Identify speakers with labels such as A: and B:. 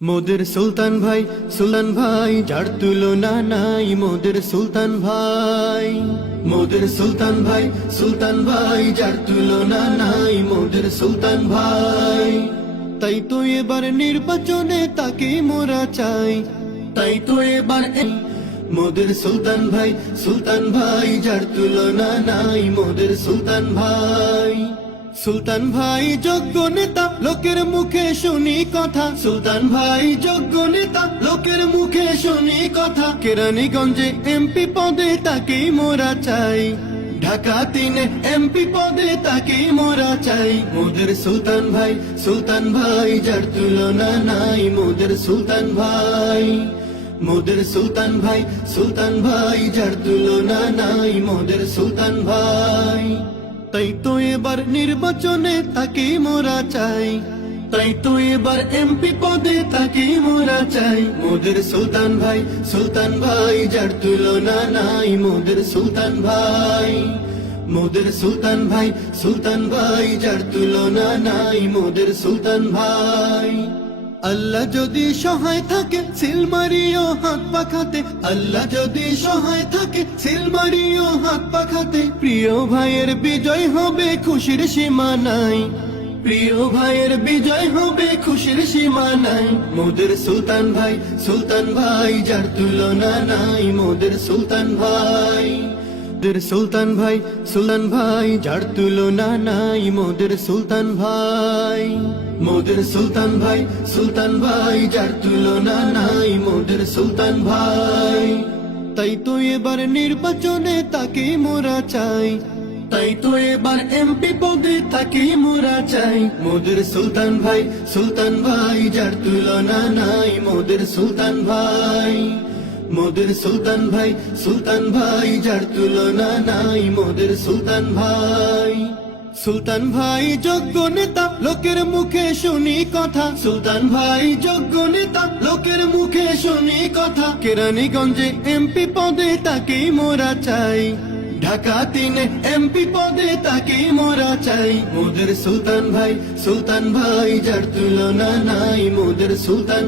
A: মোদের সুলতান ভাই সুলতান ভাই, যার তুলনা নাই মোদের সুলতান ভাই। মোদের সুলতান ভাই সুলতান ভাই, যার তুলনা নাই মোদের সুলতান ভাই। তাই তো এবার নির্বাচনে তাকে মোরা চাই। তাই তো এবার মোদের সুলতান ভাই সুলতান ভাই, যার তুলনা নাই মোদের সুলতান ভাই। সুলতান ভাই যোগ্য নেতা, লোকের মুখে শুনি কথা। সুলতান ভাই যোগ্য নেতা, লোকের মুখে শুনি কথা। কেরানীগঞ্জে এমপি পদে তাকেই মোরা চাই। ঢাকা তিনে এমপি পদে তাকেই মোরা চাই। মোদের সুলতান ভাই সুলতান ভাই, যার তুলনা নাই মোদের সুলতান ভাই। মোদের সুলতান ভাই সুলতান ভাই, যার তুলনা নাই মোদের তাই তো এবার নির্বাচনে তাকে মোরা চাই। তাই তো এবার এমপি পদে তাকে মোরা চাই। মোদের সুলতান ভাই সুলতান ভাই, যার তুলনা নাই মোদের সুলতান ভাই। মোদের সুলতান ভাই সুলতান ভাই, যার তুলনা নাই মোদের সুলতান ভাই। আল্লাহ যদি সহায় থাকে সিলমারিও হাত পাখাতে। আল্লাহ যদি সহায় থাকে সিলমারিও হাত পাখাতে। প্রিয় ভাইয়ের বিজয় হবে খুশির সীমা নাই। প্রিয় ভাইয়ের বিজয় হবে খুশির সীমা নাই। মোদের সুলতান ভাই সুলতান ভাই, যার তুলনা নাই। মোদের সুলতান ভাই। মোদের সুলতান ভাই সুলতান ভাই, যার তুলনা নাই মোদের সুলতান ভাই। মোদের সুলতান ভাই সুলতান ভাই, যার তুলনা নাই মোদের সুলতান ভাই। তাই তো এবার নির্বাচনে তাকে মোরা চাই। তাই তো এবার এমপি পদে তাকে মোরা চাই। মোদের সুলতান ভাই সুলতান ভাই, যার তুলনা নাই মোদের সুলতান ভাই। মোদের সুলতান ভাই সুলতান ভাই, যার তুলনা নাই মোদের সুলতান ভাই। সুলতান ভাই যোগ্য নেতা, লোকের মুখে শুনি কথা। সুলতান ভাই যোগ্য নেতা, লোকের মুখে শুনি কথা। কেরানীগঞ্জে এমপি পদে তাকেই মোরা চাই। ঢাকা তিনে এমপি পদে তাকেই মোরা চাই। মোদের সুলতান ভাই সুলতান ভাই, যার তুলনা নাই মোদের সুলতান